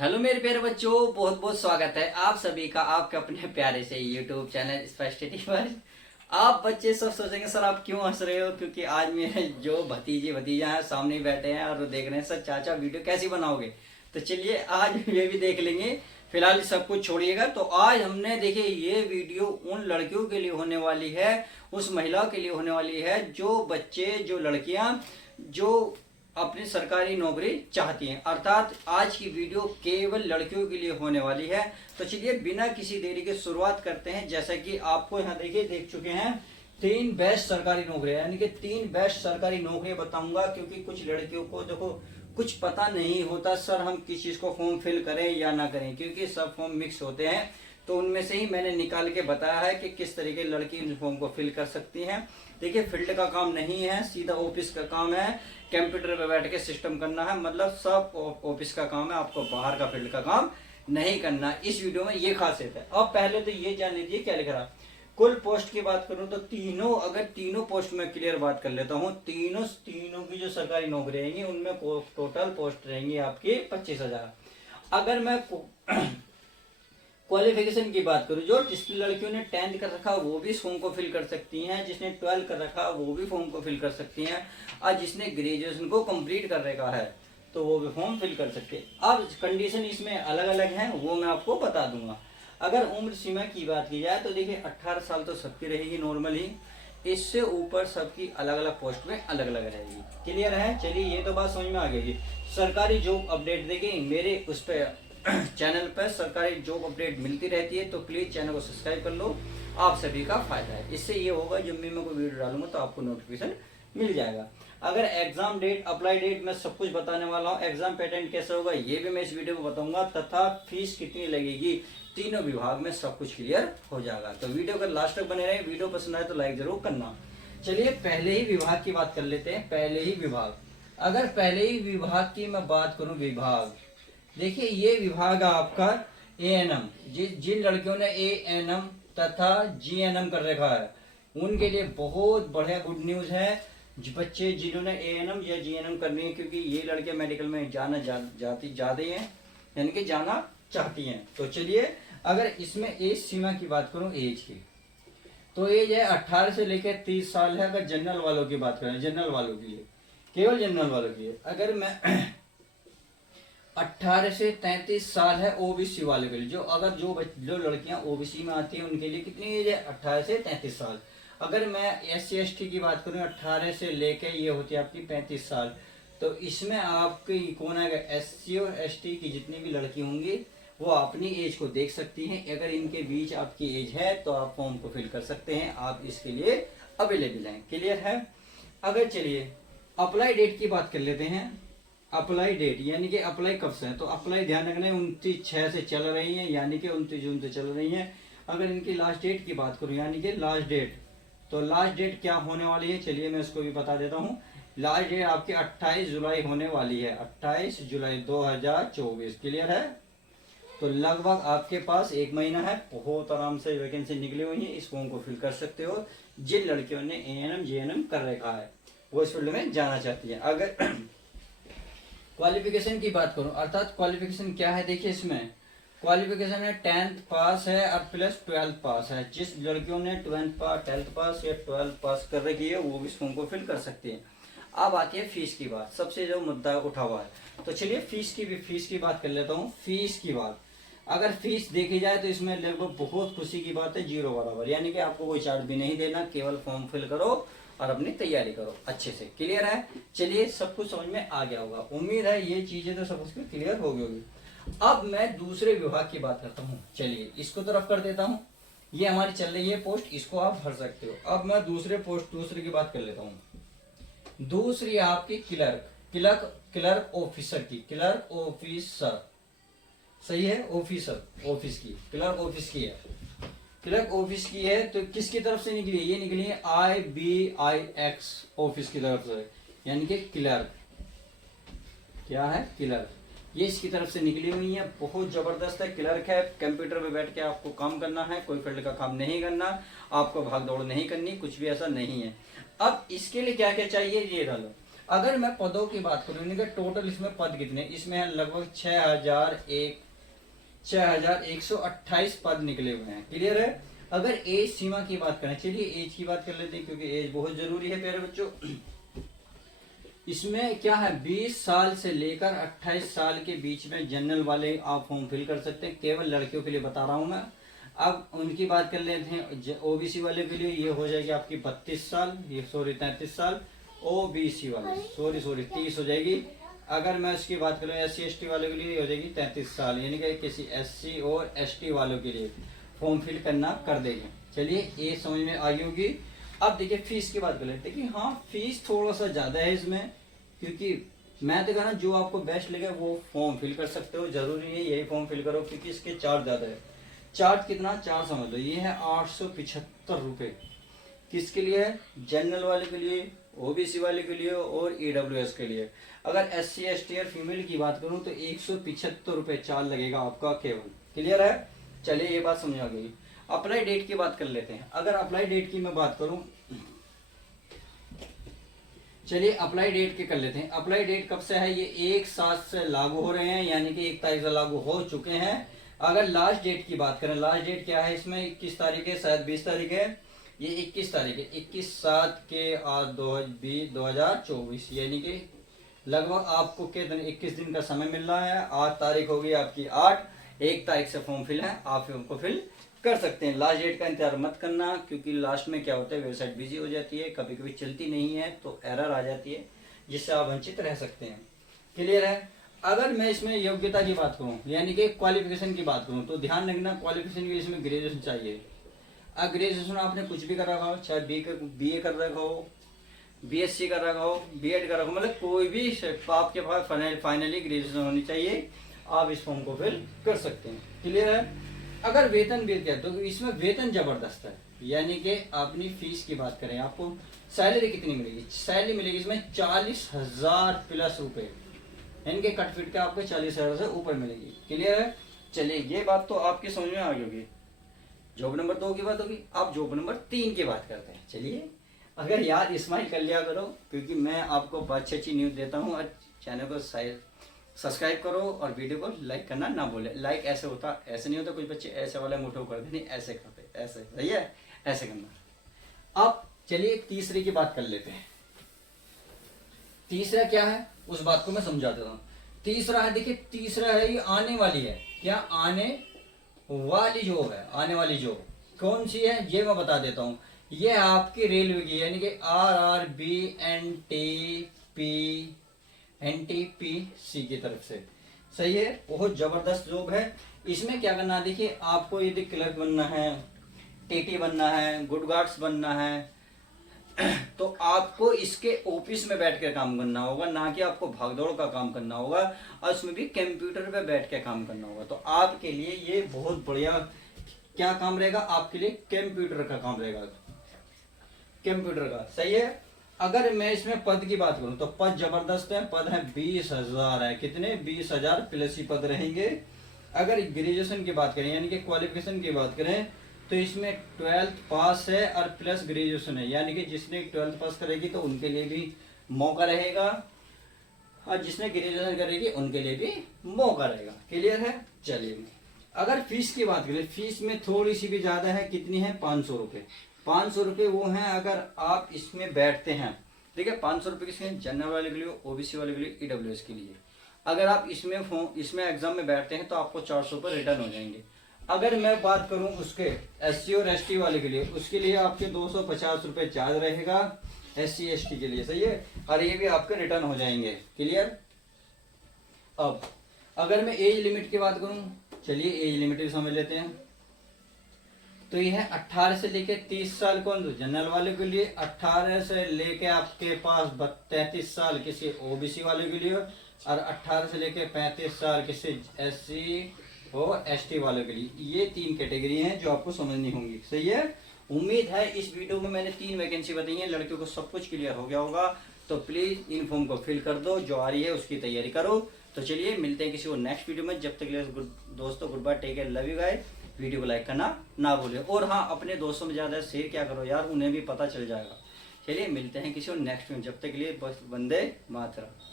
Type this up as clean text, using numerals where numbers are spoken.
Hello मेरे प्यारे बच्चों, बहुत बहुत स्वागत है आप सभी का आपके अपने प्यारे से यूट्यूब चैनल स्पष्टि पर। आप बच्चे सब सोचेंगे सर आप क्यों हंस रहे हो, क्योंकि आज मेरे जो भतीजे भतीजा हैं सामने बैठे हैं और देख रहे हैं सर चाचा वीडियो कैसी बनाओगे। तो चलिए आज ये भी देख लेंगे। फिलहाल सब कुछ छोड़िएगा। तो आज हमने देखिए ये वीडियो उन लड़कियों के लिए होने वाली है, उस महिलाओं के लिए होने वाली है जो बच्चे जो लड़कियां जो अपनी सरकारी नौकरी चाहती हैं। अर्थात आज की वीडियो केवल लड़कियों के लिए होने वाली है। तो चलिए बिना किसी देरी के शुरुआत करते हैं। जैसा कि आपको यहाँ देखिए देख चुके हैं 3 बेस्ट सरकारी नौकरियां, यानी कि 3 बेस्ट सरकारी नौकरियां बताऊंगा। क्योंकि कुछ लड़कियों को देखो कुछ पता नहीं होता सर हम किस चीज को फॉर्म फिल करें या ना करें, क्योंकि सब फॉर्म मिक्स होते हैं। तो उनमें से ही मैंने निकाल के बताया है कि किस तरीके लड़की इन फॉर्म को फिल कर सकती हैं। देखिए फील्ड का काम नहीं है, सीधा ऑफिस का काम है। कंप्यूटर पे बैठ के सिस्टम करना है, मतलब सब ऑफिस का काम है। आपको बाहर का फील्ड का काम नहीं करना। इस वीडियो में ये खासियत है। अब पहले तो ये जान लीजिए क्या लिख रहा। कुल पोस्ट की बात करूं तो तीनों पोस्ट में क्लियर बात कर लेता हूं। तीनों की जो सरकारी नौकरी रहेंगी उनमें टोटल पोस्ट रहेंगी आपकी 25,000। अगर मैं क्वालिफिकेशन की बात करूं, जो जिस लड़कियों ने 10th कर रखा वो भी इस फॉर्म को फिल कर सकती हैं, जिसने 12 कर रखा वो भी फॉर्म को फिल कर सकती हैं, और जिसने ग्रेजुएशन को कंप्लीट कर रखा है तो वो भी फॉर्म फिल कर सकते हैं। अब कंडीशन इसमें अलग अलग है, वो मैं आपको बता दूंगा। अगर उम्र सीमा की बात की जाए तो देखिए 18 साल तो सबकी रहेगी नॉर्मल ही। इससे ऊपर सबकी अलग अलग पोस्ट में अलग अलग रहेगी। क्लियर है? चलिए ये तो बात समझ में आ गई। सरकारी जॉब अपडेट देखिए मेरे उस पर चैनल पर सरकारी जॉब अपडेट मिलती रहती है, तो प्लीज चैनल को सब्सक्राइब कर लो। आप सभी का फायदा है। इससे ये होगा जब भी मैं कोई वीडियो डालूंगा तो आपको नोटिफिकेशन मिल जाएगा। अगर एग्जाम डेट अप्लाई डेट मैं सब कुछ बताने वाला हूँ। एग्जाम पैटर्न कैसे होगा ये भी मैं इस वीडियो में बताऊंगा, तथा फीस कितनी लगेगी, तीनों विभाग में सब कुछ क्लियर हो जाएगा। तो वीडियो अगर लास्ट तक बने रहे, वीडियो पसंद आए तो लाइक जरूर करना। चलिए पहले ही विभाग की बात कर लेते हैं। पहले ही विभाग, अगर पहले ही विभाग की मैं बात करूं, विभाग देखिए ये विभाग आपका एएनएम, जिन लड़कियों ने एएनएम तथा जीएनएम कर रखा है उनके लिए बहुत बढ़िया गुड न्यूज है। बच्चे जिन्होंने एएनएम या जीएनएम करनी है, क्योंकि ये लड़के मेडिकल में जाना जाती ज्यादा हैं, यानी कि जाना चाहती हैं। तो चलिए अगर इसमें एज सीमा की बात करूं, एज की तो एज है 18 से लेकर 30 साल है। अगर जनरल वालों की बात करें, जनरल वालों की है, केवल जनरल वालों की है। अगर मैं 18 से 33 साल है ओबीसी वाले के लिए। जो लड़कियां ओबीसी में आती हैं उनके लिए कितनी एज है? 18 से 33 साल। अगर मैं SC ST की बात करूं 18 से लेके ये होती है आपकी 35 साल। तो इसमें आपकी कौन आएगा? SC और ST की जितनी भी लड़की होंगी वो अपनी एज को देख सकती हैं। अगर इनके बीच आपकी एज है तो आप फॉर्म को फिल कर सकते हैं, आप इसके लिए अवेलेबल हैं। क्लियर है? अगर चलिए अप्लाई डेट की बात कर लेते हैं। अप्लाई डेट यानी कि अप्लाई कब से है, तो अप्लाई ध्यान रखना है 29/6 से चल रही है, यानी कि 29 जून से चल रही है। अगर इनकी लास्ट डेट की बात करूं, यानी कि लास्ट डेट, तो लास्ट डेट क्या होने वाली है चलिए मैं इसको भी बता देता हूं। लास्ट डेट आपकी 28 जुलाई होने वाली है, 28 जुलाई 2024। क्लियर है? तो लगभग आपके पास 1 महीना है, बहुत आराम से वैकेंसी निकली हुई है। इस फॉर्म को फिल कर सकते हो। जिन लड़कियों ने एएनएम जीएनएम कर रखा है वो इस फील्ड में जाना चाहती है। अगर क्वालिफिकेशन की बात करूं, अर्थात क्वालिफिकेशन क्या है, देखिए इसमें क्वालिफिकेशन है 10th पास है और प्लस 12th पास है। जिस लड़कियों ने 12th पास या 12th पास कर रखी है वो भी इस फॉर्म को फिल कर सकती है। अब आती है फीस की बात, सबसे जो मुद्दा उठा हुआ है। तो चलिए फीस की बात कर लेता हूँ। फीस की बात अगर फीस देखी जाए तो इसमें लगभग बहुत खुशी की बात है, 0 बराबर, यानी कि आपको कोई चार्ज भी नहीं देना, केवल फॉर्म फिल करो और अपनी तैयारी करो अच्छे से। क्लियर है? चलिए सब कुछ समझ में आ गया होगा, उम्मीद है ये चीजें तो सब कुछ क्लियर हो गई होगी। अब मैं दूसरे विभाग की बात करता हूँ। चलिए इसको तरफ कर देता हूँ। ये हमारी चल रही है पोस्ट, इसको आप भर सकते हो। अब मैं दूसरे की बात कर लेता हूँ। दूसरी आपकी क्लर्क ऑफिसर की, क्लर्क ऑफिसर, सही है? ऑफिस की क्लर्क ऑफिस की है, क्लर्क ऑफिस की है। तो किसकी तरफ से निकली है? ये निकली है IBIX ऑफिस की तरफ से, यानी कि क्लर्क, क्या है? क्लर्क, ये इसकी तरफ से निकली हुई है। बहुत जबरदस्त है, क्लर्क है। कंप्यूटर पे बैठ के आपको काम करना है, कोई फील्ड का काम नहीं करना, आपको भाग दौड़ नहीं करनी, कुछ भी ऐसा नहीं है। अब इसके लिए क्या क्या चाहिए ये डालो। अगर मैं पदों की बात करूँ, यानी कि टोटल इसमें पद कितने, इसमें है लगभग 6128 पद निकले हुए हैं। क्लियर है। अगर एज सीमा की बात करें, चलिए एज की बात कर लेते हैं क्योंकि एज बहुत जरूरी है प्यारे बच्चों। इसमें क्या है, 20 साल से लेकर 28 साल के बीच में जनरल वाले आप फॉर्म फिल कर सकते हैं, केवल लड़कियों के लिए बता रहा हूं मैं। अब उनकी बात कर लेते हैं, ओबीसी वाले के लिए ये हो जाएगी आपकी 32 साल, ये सॉरी 33 साल। ओबीसी वाले सॉरी 30 हो जाएगी। अगर मैं उसकी बात करूँ SC ST वालों के लिए हो जाएगी 33 साल, यानी कि किसी SC और ST वालों के लिए फॉर्म फिल करना कर देंगे। चलिए ये समझ में आ गई होगी। अब देखिए फीस की बात कर लेते हैं कि हाँ फीस थोड़ा सा ज्यादा है इसमें, क्योंकि मैं तो कह रहा हूँ जो आपको बेस्ट लगे वो फॉर्म फिल कर सकते हो, जरूरी नहीं यही फॉर्म फिल करो क्योंकि इसके चार्ज ज्यादा है। चार्ज कितना, चार्ज समझ लो, ये है 875 रुपये। किसके लिए है, जनरल वाले के लिए, ओबीसी वाले के लिए और EWS के लिए। अगर SC ST और फीमेल की बात करूं तो 175 रुपये चार्ज लगेगा आपका केवल। क्लियर है। चलिए ये बात समझ आ गई। अप्लाई डेट की बात कर लेते हैं। अगर अप्लाई डेट की मैं बात करूं, चलिए अप्लाई डेट की कर लेते हैं। अप्लाई डेट कब से है, ये 1/7 से लागू हो रहे हैं, यानी कि 1 तारीख से लागू हो चुके हैं। अगर लास्ट डेट की बात करें, लास्ट डेट क्या है इसमें, 21 तारीख है, शायद 20 तारीख है, ये 21 तारीख है, 21/7 के आज 2024, यानी कि लगभग आपको कितने 21 दिन का समय मिल रहा है। 8 तारीख होगी आपकी 8, 1 तारीख से फॉर्म फिल है, आप फॉर्म को फिल कर सकते हैं। लास्ट डेट का इंतजार मत करना, क्योंकि लास्ट में क्या होता है वेबसाइट बिजी हो जाती है, कभी कभी चलती नहीं है तो एरर आ जाती है, जिससे आप वंचित रह सकते हैं। क्लियर है। अगर मैं इसमें योग्यता की बात करूं, यानी कि क्वालिफिकेशन की बात करूं, तो ध्यान रखना क्वालिफिकेशन के लिए इसमें ग्रेजुएशन चाहिए। अब ग्रेजुएशन आपने कुछ भी कर रखा हो, चाहे BA कर रखा हो, BSc कर रखा हो, B.Ed कर रखा हो, मतलब कोई भी आपके पास फाइनली ग्रेजुएशन होनी चाहिए, आप इस फॉर्म को फिल कर सकते हैं। क्लियर है। अगर वेतन भी क्या, तो इसमें वेतन जबरदस्त है, यानी कि अपनी फीस की बात करें, आपको सैलरी कितनी मिलेगी, सैलरी मिलेगी इसमें 40,000 प्लस रुपए, यानी कि कट फिट के आपको 40,000 से ऊपर मिलेगी। क्लियर है। चलिए ये बात तो आपकी समझ में आ गई होगी। जॉब नंबर 2 की बात होगी। अब जॉब नंबर 3 की बात करते हैं। चलिए, अगर यार स्माइल कर लिया करो, क्योंकि मैं आपको अच्छी अच्छी न्यूज देता हूँ, और चैनल को सब्सक्राइब करो और वीडियो को लाइक करना ना भूले। लाइक ऐसे होता, ऐसे नहीं होता, कुछ बच्चे ऐसे वाला मुठो करते, नहीं ऐसे करते, ऐसे, सही है, ऐसे करना। अब चलिए तीसरे की बात कर लेते हैं। तीसरा क्या है उस बात को मैं समझा देता हूँ। तीसरा है, देखिए तीसरा है, ये आने वाली है, क्या आने वाली जॉब है। आने वाली जॉब कौन सी है ये मैं बता देता हूँ। ये आपकी रेलवे की, यानी कि RRB NTPC की तरफ से, सही है, बहुत जबरदस्त जॉब है। इसमें क्या करना है, देखिए आपको यदि क्लर्क बनना है, TT बनना है, गुड गार्ड्स बनना है, तो आपको इसके ऑफिस में बैठ के काम करना होगा, ना कि आपको भागदौड़ का काम करना होगा, और उसमें भी कंप्यूटर पे बैठ के काम करना होगा। तो आपके लिए ये बहुत बढ़िया क्या काम रहेगा, आपके लिए कंप्यूटर का काम रहेगा, कंप्यूटर का, सही है। अगर मैं इसमें पद की बात करूं तो पद जबरदस्त है, पद है 20,000 है, कितने 20,000 प्लस ही पद रहेंगे। अगर ग्रेजुएशन की बात करें, यानी कि क्वालिफिकेशन की बात करें, तो इसमें 12th पास है और प्लस ग्रेजुएशन है, यानी कि जिसने 12th पास करेगी तो उनके लिए भी मौका रहेगा, और जिसने ग्रेजुएशन करेगी उनके लिए भी मौका रहेगा। क्लियर है। चलिए अगर फीस की बात करें, फीस में थोड़ी सी भी ज्यादा है, कितनी है 500 रुपये। 500 रुपये वो हैं अगर आप इसमें बैठते हैं। देखिए 500 रुपये किसके, जनरल वाले के लिए, ओबीसी वाले के लिए, EWS के लिए। अगर आप इसमें एग्जाम में बैठते हैं तो आपको 400 रुपये रिटर्न हो जाएंगे। अगर मैं बात करूं उसके SC और ST वाले के लिए, उसके लिए आपके 250 रुपये चार्ज रहेगा SC ST के लिए, सही है, और ये भी आपके रिटर्न हो जाएंगे। क्लियर। अब अगर मैं एज लिमिट की बात करूं, चलिए एज लिमिट समझ लेते हैं। तो ये है 18 से लेके 30 साल कौन, तो जनरल वाले के लिए, 18 से लेके आपके पास 33 साल किसी ओबीसी वाले के लिए, और 18 से लेके 35 साल किसी SC और ST वाले के लिए। ये 3 कैटेगरी हैं जो आपको समझनी होंगी, सही है। उम्मीद है इस वीडियो में मैंने 3 वैकेंसी बताई है, लड़कियों को सब कुछ क्लियर हो गया होगा। तो प्लीज इन फॉर्म को फिल कर दो, जो आ रही है उसकी तैयारी करो। तो चलिए मिलते हैं किसी और नेक्स्ट वीडियो में, जब तक के लिए दोस्तों goodbye, take care, love you guys. Video को लाइक करना ना भूले, और हाँ अपने दोस्तों में ज्यादा शेयर क्या करो यार, उन्हें भी पता चल जाएगा, चलिए मिलते हैं किसी और नेक्स्ट में, जब तक के लिए बस वंदे मातरम।